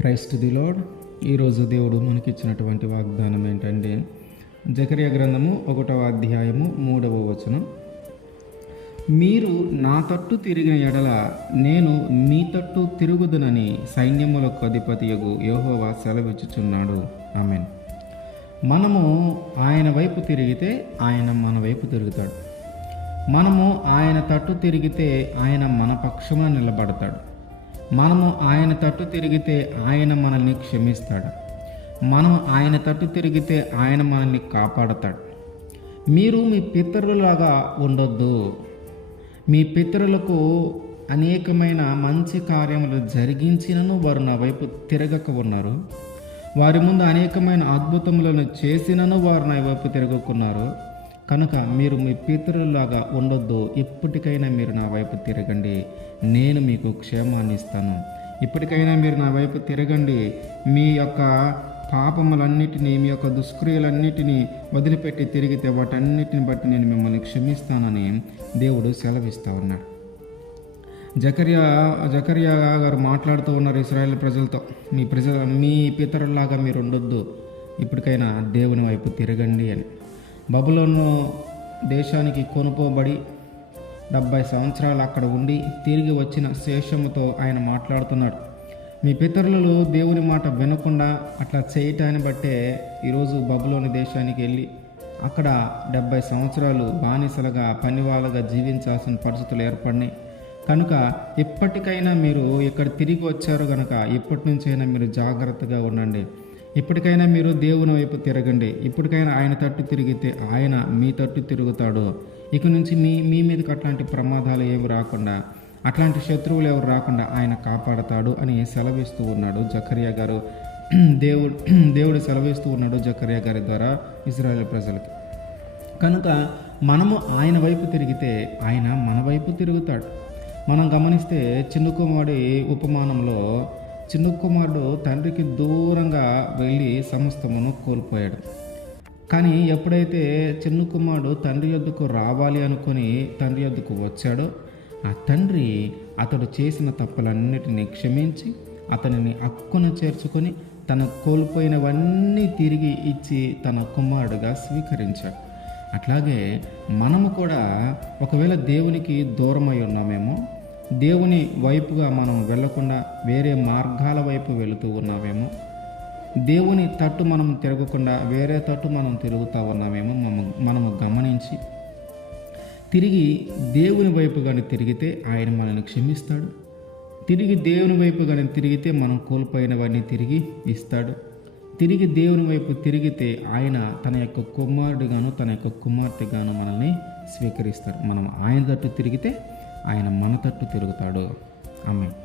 Praise to the lord. ఈరోజు దేవుడు మనకిచ్చినటువంటి వాగ్దానం ఏంటంటే జకర్యా గ్రంథము 1వ అధ్యాయము 3వ వచనం. మీరు నా తట్టు తిరిగిన ఎడల నేను మీ తట్టు తిరుగుదునని సైన్యములకు అధిపతియగు యెహోవా సెలవిచ్చుచున్నాడు. ఆమేన్. మనము ఆయన వైపు తిరిగితే ఆయన మన వైపు తిరుగుతాడు. మనము ఆయన తట్టు తిరిగితే ఆయన మన పక్షమున నిలబడతాడు. మనము ఆయన తట్టు తిరిగితే ఆయన మనల్ని క్షమిస్తాడు. మనం ఆయన తట్టు తిరిగితే ఆయన మనల్ని కాపాడతాడు. మీరు మీ పితరులాగా ఉండొద్దు. మీ పితరులకు అనేకమైన మంచి కార్యములు జరిగించినను వారు నా వైపు తిరగక ఉన్నారు. వారి ముందు అనేకమైన అద్భుతములను చేసినను వారు నా వైపు తిరగకున్నారు. కనుక మీరు మీ పితరులాగా ఉండొద్దు. ఇప్పటికైనా మీరు నా వైపు తిరగండి, నేను మీకు క్షేమాన్ని ఇస్తాను. ఇప్పటికైనా మీరు నా వైపు తిరగండి. మీ యొక్క పాపములన్నిటినీ, మీ యొక్క దుష్క్రియలన్నిటినీ వదిలిపెట్టి తిరిగితే వాటన్నిటిని బట్టి నేను మిమ్మల్ని క్షమిస్తానని దేవుడు సెలవిస్తూ ఉన్నాడు. జకర్యా గారు మాట్లాడుతూ ఉన్నారు ఇశ్రాయేల్ ప్రజలతో, మీ పితరులాగా మీరు ఉండొద్దు, ఇప్పటికైనా దేవుని వైపు తిరగండి అని. బబులోను దేశానికి కొనుపోబడి 70 సంవత్సరాలు అక్కడ ఉండి తిరిగి వచ్చిన శేషముతో ఆయన మాట్లాడుతున్నాడు. మీ పితరులు దేవుని మాట వినకుండా అట్లా చేయటాన్ని బట్టే ఈరోజు బబులోని దేశానికి వెళ్ళి అక్కడ 70 సంవత్సరాలు బానిసలుగా పనివాళ్ళగా జీవించాల్సిన పరిస్థితులు ఏర్పడినాయి. కనుక ఇప్పటికైనా మీరు ఇక్కడ తిరిగి వచ్చారు కనుక ఇప్పటి నుంచైనా మీరు జాగ్రత్తగా ఉండండి. ఇప్పటికైనా మీరు దేవుని వైపు తిరగండి. ఇప్పటికైనా ఆయన తట్టు తిరిగితే ఆయన మీ తట్టు తిరుగుతాడు. ఇక నుంచి మీ మీదకి అట్లాంటి ప్రమాదాలు ఏమి రాకుండా, అట్లాంటి శత్రువులు ఎవరు రాకుండా ఆయన కాపాడతాడు అని సెలవిస్తూ ఉన్నాడు జకర్యా గారు. దేవుడు సెలవిస్తూ ఉన్నాడు జకర్యా గారి ద్వారా ఇశ్రాయేలు ప్రజలకి. కనుక మనము ఆయన వైపు తిరిగితే ఆయన మన వైపు తిరుగుతాడు. మనం గమనిస్తే చిన్న కుమారుడి ఉపమానంలో చిన్న కుమారుడు తండ్రికి దూరంగా వెళ్ళి సమస్తమును కోల్పోయాడు. కానీ ఎప్పుడైతే చిన్న కుమారుడు తండ్రి యొద్దకు రావాలి అనుకొని తండ్రి యొద్దకు వచ్చాడో ఆ తండ్రి అతడు చేసిన తప్పులన్నిటినీ క్షమించి అతనిని హక్కున చేర్చుకొని తన కోల్పోయినవన్నీ తిరిగి ఇచ్చి తన కుమారుడుగా స్వీకరించాడు. అట్లాగే మనము కూడా ఒకవేళ దేవునికి దూరమై ఉన్నామేమో, దేవుని వైపుగా మనం వెళ్ళకుండా వేరే మార్గాల వైపు వెళుతూ ఉన్నామేమో, దేవుని తట్టు మనం తిరగకుండా వేరే తట్టు మనం తిరుగుతూ ఉన్నామేమో మనము గమనించి తిరిగి దేవుని వైపు కానీ తిరిగితే ఆయన మనల్ని క్షమిస్తాడు. తిరిగి దేవుని వైపు కానీ తిరిగితే మనం కోల్పోయినవన్నీ తిరిగి ఇస్తాడు. తిరిగి దేవుని వైపు తిరిగితే ఆయన తన యొక్క కుమారుడిగాను తన యొక్క కుమార్తెగాను మనల్ని స్వీకరిస్తాడు. మనం ఆయన తట్టు తిరిగితే ఆయన మన తట్టు తిరుగుతాడు. ఆమేన్.